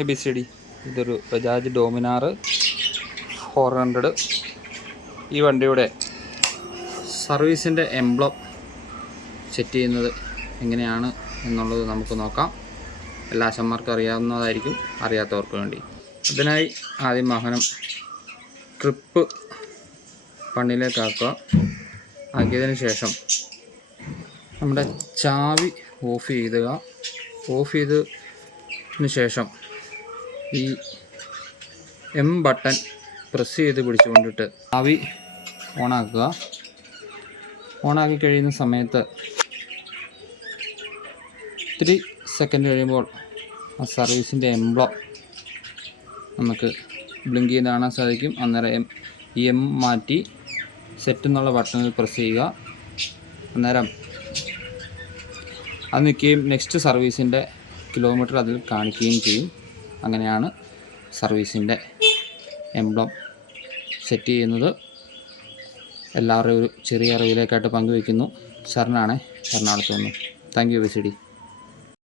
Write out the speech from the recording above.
ABCD ഇതൊരു ബജാജ് ഡോമിനാർ 400. ഈ വണ്ടിയുടെ സർവീസിൻ്റെ എംബ്ലം സെറ്റ് ചെയ്യുന്നത് എങ്ങനെയാണ് എന്നുള്ളത് നമുക്ക് നോക്കാം. എല്ലാ അച്ഛന്മാർക്കും അറിയാവുന്നതായിരിക്കും, അറിയാത്തവർക്ക് വേണ്ടി. അതിനായി ആദ്യം വാഹനം ട്രിപ്പ് പണ്ണിലേക്കാക്കുക. ആക്കിയതിന് ശേഷം നമ്മുടെ ചാവി ഓഫ് ചെയ്തതിന് ശേഷം ഈ എം ബട്ടൺ പ്രസ് ചെയ്ത് പിടിച്ചുകൊണ്ടിട്ട് ചാവി ഓണാക്കുക. ഓണാക്കി കഴിയുന്ന സമയത്ത് 3 സെക്കൻഡ് കഴിയുമ്പോൾ ആ സർവീസിൻ്റെ എംബ്ലം നമുക്ക് ബ്ലിങ്ക് ചെയ്ത് കാണാൻ സാധിക്കും. അന്നേരം ഈ എം മാറ്റി സെറ്റ് എന്നുള്ള ബട്ടണിൽ പ്രസ് ചെയ്യുക. അന്നേരം അത് നിൽക്കുകയും നെക്സ്റ്റ് സർവീസിൻ്റെ കിലോമീറ്റർ അതിൽ കാണിക്കുകയും ചെയ്യും. അങ്ങനെയാണ് സർവീസിൻ്റെ എംബ്ലം സെറ്റ് ചെയ്യുന്നത്. എല്ലാവരുടെയും ഒരു ചെറിയ അറിവിലേക്കായിട്ട് പങ്കുവയ്ക്കുന്നു. ശരണാണ്, എറണാകുളത്ത് നിന്ന്. Thank you ABCD.